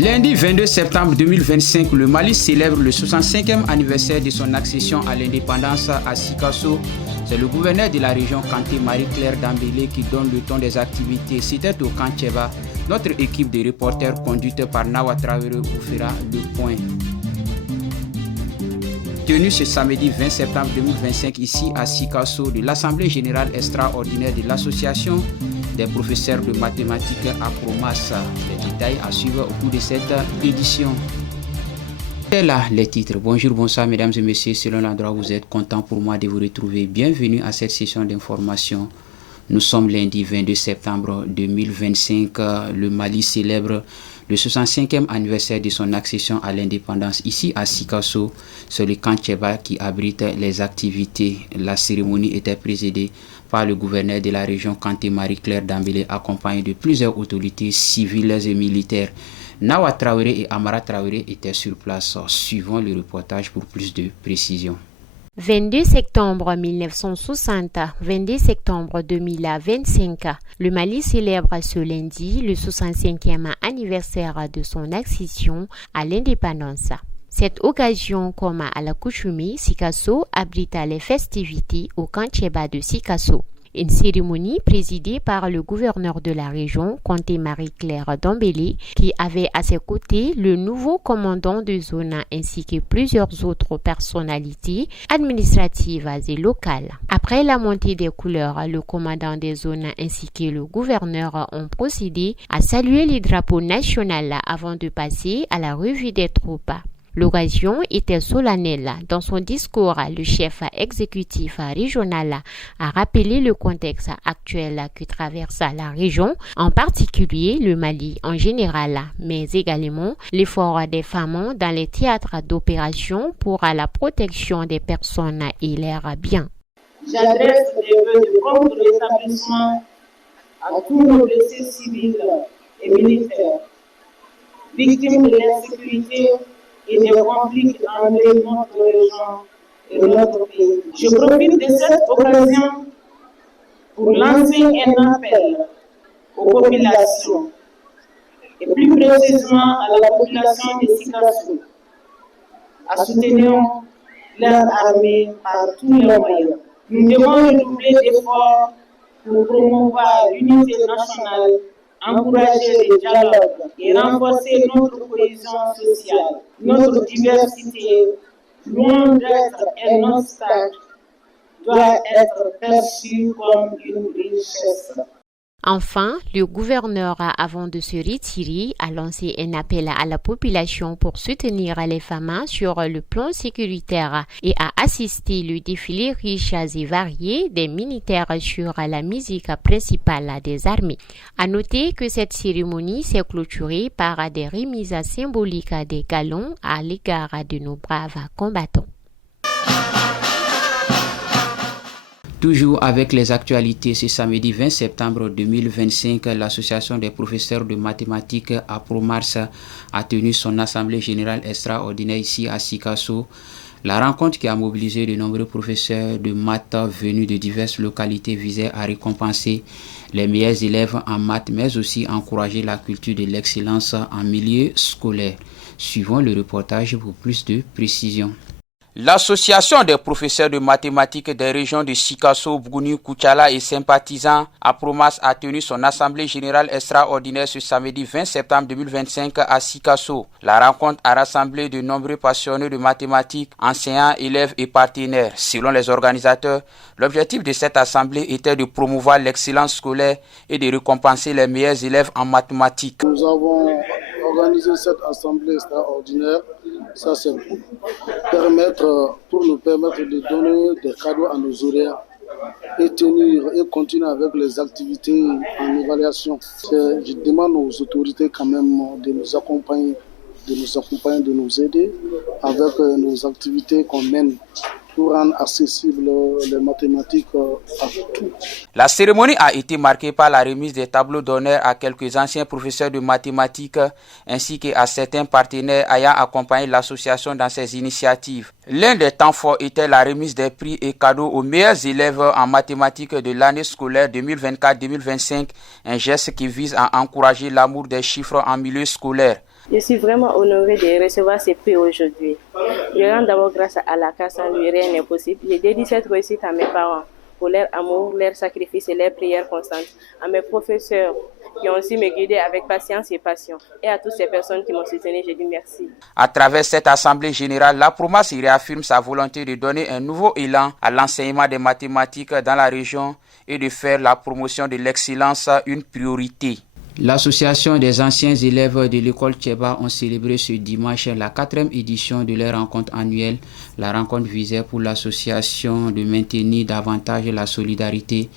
Lundi 22 septembre 2025, le Mali célèbre le 65e anniversaire de son accession à l'indépendance à Sikasso. C'est le gouverneur de la région Kanté Marie-Claire Dambélé qui donne le ton des activités. C'était au camp Tcheba. Notre équipe de reporters conduite par Nawa Traoré vous fera le point. Tenu ce samedi 20 septembre 2025 ici à Sikasso de l'Assemblée générale extraordinaire de l'association des professeurs de mathématiques APROMAS. Les détails à suivre au cours de cette édition. C'est là les titres. Bonjour, bonsoir mesdames et messieurs, selon l'endroit où vous êtes, content pour moi de vous retrouver. Bienvenue à cette session d'information. Nous sommes lundi 22 septembre 2025. Le Mali célèbre le 65e anniversaire de son accession à l'indépendance ici à Sikasso. C'est le camp Tcheba qui abrite les activités. La cérémonie était présidée par le gouverneur de la région Kanté Marie-Claire Dambélé, accompagné de plusieurs autorités civiles et militaires. Nawa Traoré et Amara Traoré étaient sur place. Suivons le reportage pour plus de précision. 22 septembre 1960, 22 septembre 2025, le Mali célèbre ce lundi le 65e anniversaire de son accession à l'indépendance. Cette occasion, comme à l'accoutumée, Sikasso abrite les festivités au camp Tcheba de Sikasso. Une cérémonie présidée par le gouverneur de la région, Kanté Marie-Claire Dambélé, qui avait à ses côtés le nouveau commandant de zone ainsi que plusieurs autres personnalités administratives et locales. Après la montée des couleurs, le commandant des zones ainsi que le gouverneur ont procédé à saluer les drapeaux nationaux avant de passer à la revue des troupes. L'occasion était solennelle. Dans son discours, le chef exécutif régional a rappelé le contexte actuel que traverse la région, en particulier le Mali en général, mais également l'effort des femmes dans les théâtres d'opération pour la protection des personnes et leurs biens. J'adresse des vœux de prompt rétablissement à tous nos blessés civils et militaires, victimes de l'insécurité et des conflits qui enlèvent notre région et notre pays. Je profite de cette occasion pour lancer un appel aux populations, et plus précisément à la population de Sikasso, à soutenir leur armée par tous les moyens. Nous devons redoubler d'efforts pour promouvoir l'unité nationale, encourager le dialogue et renforcer notre cohésion sociale. Notre diversité, loin d'être un obstacle, doit être perçue comme une richesse. Enfin, le gouverneur, avant de se retirer, a lancé un appel à la population pour soutenir les femmes sur le plan sécuritaire et a assisté le défilé riche et varié des militaires sur la musique principale des armées. À noter que cette cérémonie s'est clôturée par des remises symboliques des galons à l'égard de nos braves combattants. Toujours avec les actualités, ce samedi 20 septembre 2025, l'association des professeurs de mathématiques APROMAS a tenu son assemblée générale extraordinaire ici à Sikasso. La rencontre qui a mobilisé de nombreux professeurs de maths venus de diverses localités visait à récompenser les meilleurs élèves en maths, mais aussi encourager la culture de l'excellence en milieu scolaire. Suivons le reportage pour plus de précision. L'association des professeurs de mathématiques des régions de Sikasso, Bougouni, Koutchala et sympathisants APROMAS a tenu son assemblée générale extraordinaire ce samedi 20 septembre 2025 à Sikasso. La rencontre a rassemblé de nombreux passionnés de mathématiques, enseignants, élèves et partenaires. Selon les organisateurs, l'objectif de cette assemblée était de promouvoir l'excellence scolaire et de récompenser les meilleurs élèves en mathématiques. Nous avons organisé cette assemblée extraordinaire. Ça, c'est pour nous permettre de donner des cadeaux à nos horaires et continuer avec les activités en évaluation. Je demande aux autorités quand même de nous accompagner, de nous aider avec nos activités qu'on mène pour rendre accessible les mathématiques à tous. La cérémonie a été marquée par la remise des tableaux d'honneur à quelques anciens professeurs de mathématiques ainsi qu'à certains partenaires ayant accompagné l'association dans ses initiatives. L'un des temps forts était la remise des prix et cadeaux aux meilleurs élèves en mathématiques de l'année scolaire 2024-2025, un geste qui vise à encourager l'amour des chiffres en milieu scolaire. Je suis vraiment honorée de recevoir ce prix aujourd'hui. Je rends d'abord grâce à Allah, car sans lui rien n'est possible. Je dédie cette réussite à mes parents pour leur amour, leur sacrifice et leurs prières constantes, à mes professeurs qui ont su me guider avec patience et passion, et à toutes ces personnes qui m'ont soutenu, je dis merci. À travers cette assemblée générale, la PROMAS réaffirme sa volonté de donner un nouveau élan à l'enseignement des mathématiques dans la région et de faire la promotion de l'excellence une priorité. L'association des anciens élèves de l'école Tcheba ont célébré ce dimanche la 4e édition de leur rencontre annuelle. La rencontre visait pour l'association de maintenir davantage la solidarité,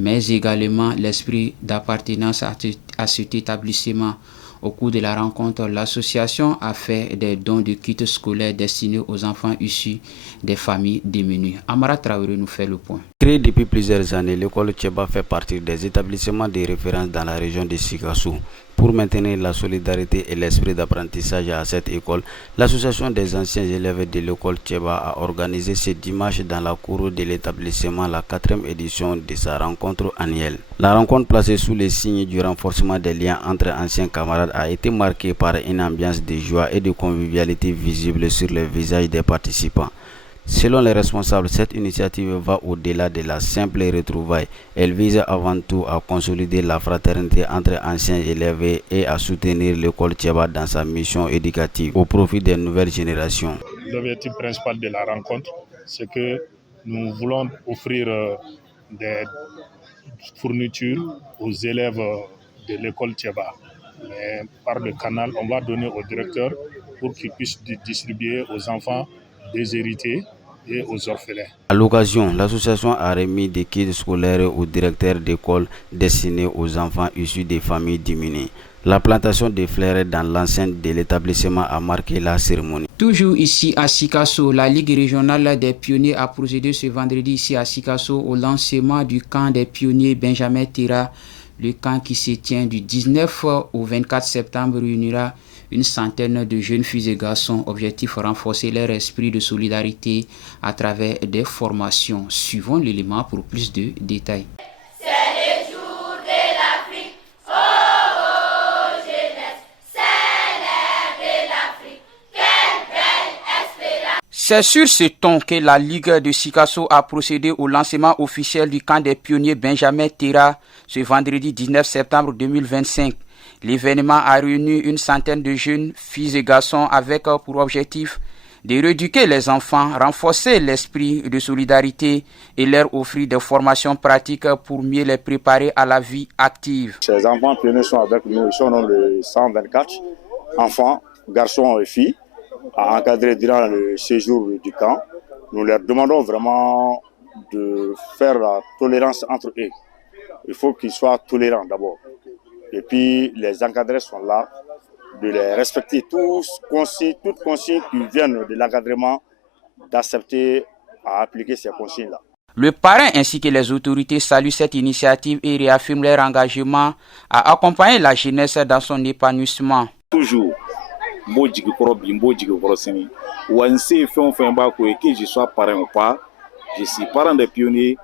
mais également l'esprit d'appartenance à cet établissement. Au cours de la rencontre, l'association a fait des dons de kits scolaires destinés aux enfants issus des familles démunies. Amara Traoré nous fait le point. Créée depuis plusieurs années, l'école Tcheba fait partie des établissements de référence dans la région de Sikasso. Pour maintenir la solidarité et l'esprit d'apprentissage à cette école, l'association des anciens élèves de l'école Tcheba a organisé ce dimanche dans la cour de l'établissement la 4e édition de sa rencontre annuelle. La rencontre placée sous les signes du renforcement des liens entre anciens camarades a été marquée par une ambiance de joie et de convivialité visible sur les visages des participants. Selon les responsables, cette initiative va au-delà de la simple retrouvaille. Elle vise avant tout à consolider la fraternité entre anciens élèves et à soutenir l'école Tcheba dans sa mission éducative au profit des nouvelles générations. L'objectif principal de la rencontre, c'est que nous voulons offrir des fournitures aux élèves de l'école Tcheba. Mais par le canal, on va donner au directeur pour qu'il puisse distribuer aux enfants déshérités et aux orphelins. À l'occasion, l'association a remis des kits scolaires aux directeurs d'école destinés aux enfants issus des familles diminuées. La plantation des fleurs dans l'enceinte de l'établissement a marqué la cérémonie. Toujours ici à Sikasso, la Ligue régionale des pionniers a procédé ce vendredi ici à Sikasso au lancement du camp des pionniers Benjamin Tera. Le camp qui se tient du 19 au 24 septembre réunira une centaine de jeunes filles et garçons. Objectif, renforcer leur esprit de solidarité à travers des formations. Suivons l'élément pour plus de détails. C'est sur ce ton que la Ligue de Sikasso a procédé au lancement officiel du camp des pionniers Benjamin Tera ce vendredi 19 septembre 2025. L'événement a réuni une centaine de jeunes filles et garçons avec pour objectif de rééduquer les enfants, renforcer l'esprit de solidarité et leur offrir des formations pratiques pour mieux les préparer à la vie active. Ces enfants pionniers sont avec nous, ils sont dans le 124 enfants, garçons et filles, à encadrer durant le séjour du camp. Nous leur demandons vraiment de faire la tolérance entre eux. Il faut qu'ils soient tolérants d'abord. Et puis les encadrés sont là, de les respecter toutes consignes qui viennent de l'encadrement, d'accepter à appliquer ces consignes-là. Le parrain ainsi que les autorités saluent cette initiative et réaffirment leur engagement à accompagner la jeunesse dans son épanouissement. Toujours, que je sois parrain ou pas, je suis parrain des pionniers.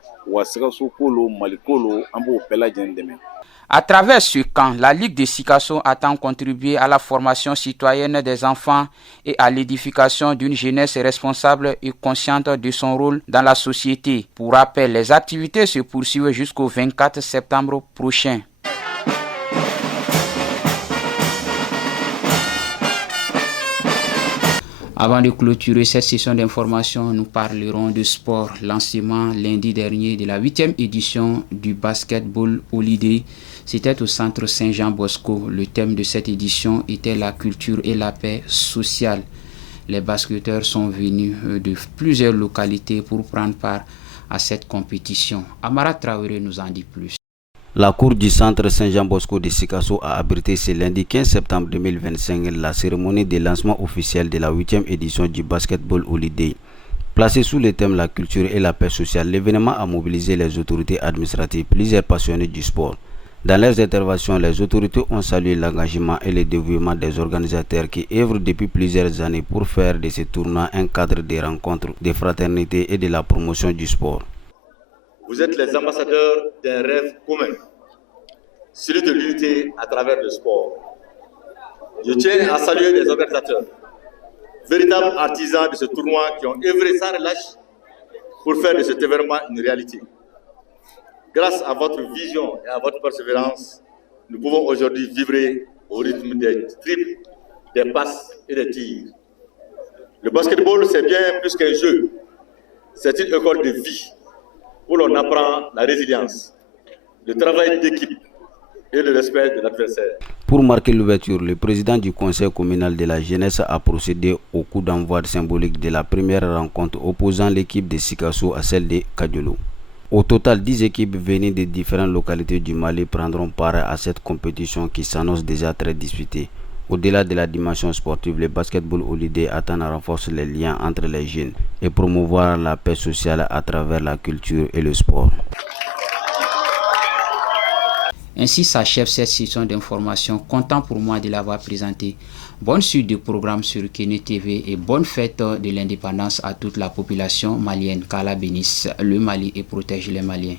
À travers ce camp, la Ligue de Sikasso attend contribuer à la formation citoyenne des enfants et à l'édification d'une jeunesse responsable et consciente de son rôle dans la société. Pour rappel, les activités se poursuivent jusqu'au 24 septembre prochain. Avant de clôturer cette session d'information, nous parlerons de sport. Lancement lundi dernier de la 8e édition du Basketball Holiday. C'était au centre Saint-Jean-Bosco. Le thème de cette édition était la culture et la paix sociale. Les basketteurs sont venus de plusieurs localités pour prendre part à cette compétition. Amara Traoré nous en dit plus. La cour du centre Saint-Jean-Bosco de Sikasso a abrité ce lundi 15 septembre 2025 la cérémonie de lancement officiel de la 8e édition du Basketball Holiday. Placé sous le thème la culture et la paix sociale, l'événement a mobilisé les autorités administratives, plusieurs passionnés du sport. Dans leurs interventions, les autorités ont salué l'engagement et le dévouement des organisateurs qui œuvrent depuis plusieurs années pour faire de ce tournoi un cadre de rencontres, de fraternité et de la promotion du sport. Vous êtes les ambassadeurs d'un rêve commun, celui de l'unité à travers le sport. Je tiens à saluer les organisateurs, véritables artisans de ce tournoi qui ont œuvré sans relâche pour faire de cet événement une réalité. Grâce à votre vision et à votre persévérance, nous pouvons aujourd'hui vibrer au rythme des triples, des passes et des tirs. Le basketball, c'est bien plus qu'un jeu. C'est une école de vie où l'on apprend la résilience, le travail d'équipe et le respect de l'adversaire. Pour marquer l'ouverture, le président du conseil communal de la jeunesse a procédé au coup d'envoi symbolique de la première rencontre opposant l'équipe de Sikasso à celle de Kadiolo. Au total, 10 équipes venues de différentes localités du Mali prendront part à cette compétition qui s'annonce déjà très disputée. Au-delà de la dimension sportive, le basketball holiday attend à renforcer les liens entre les jeunes et promouvoir la paix sociale à travers la culture et le sport. Ainsi s'achève cette session d'information. Content pour moi de l'avoir présenté. Bonne suite du programme sur Kene TV et bonne fête de l'indépendance à toute la population malienne. Qu'Allah bénisse le Mali et protège les Maliens.